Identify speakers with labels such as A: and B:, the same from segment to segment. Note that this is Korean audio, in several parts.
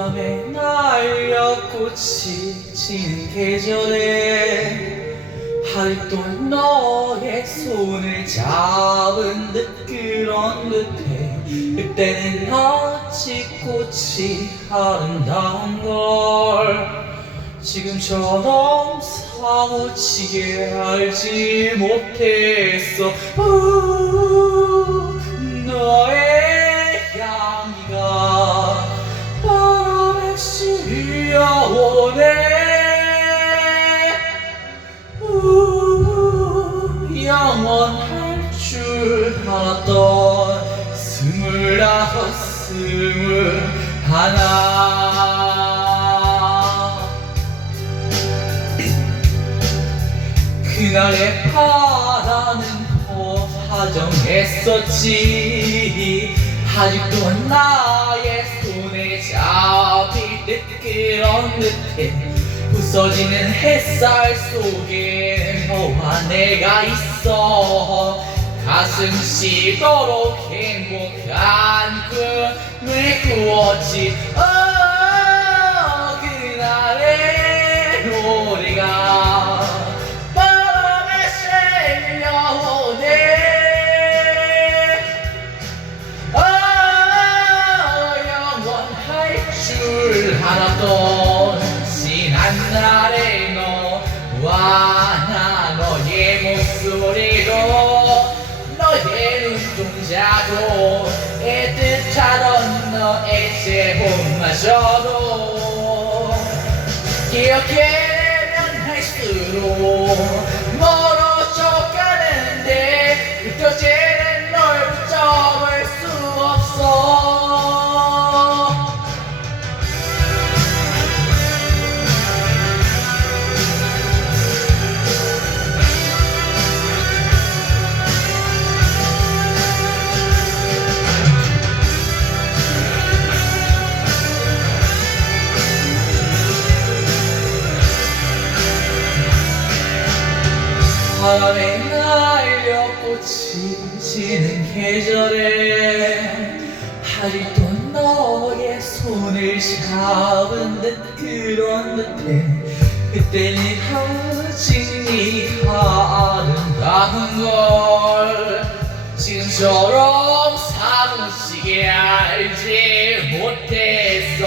A: 바람에 날려 꽃이 지는 계절에 하루도 너의 손을 잡은 듯 그런 듯해. 그때는 어찌 꽃이 아름다운 걸 지금처럼 사무치게 알지 못했어. 우, 하나 그날의 바다는 포하정했었지. 아직도 나의 손에 잡힐 듯 그런 듯해. 부서지는 햇살 속에 너와 내가 있어 가슴 시도록 행복한 꿈을 꾸었지 어, 그날의 노래가 바람에 실려오네. 아 영원할 줄 알았던 지난 날의 너와 나 너의 목소리로 눈동자도 애틋하던 너의 제복마저도 기억해 바람에 날려 꽃이 지는 계절에 아직도 너의 손을 잡은 듯 그런 듯해. 그때는 아직 네가 아름다운 걸 지금처럼 사무치게 알지 못했어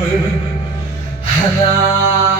A: حبيبي هلا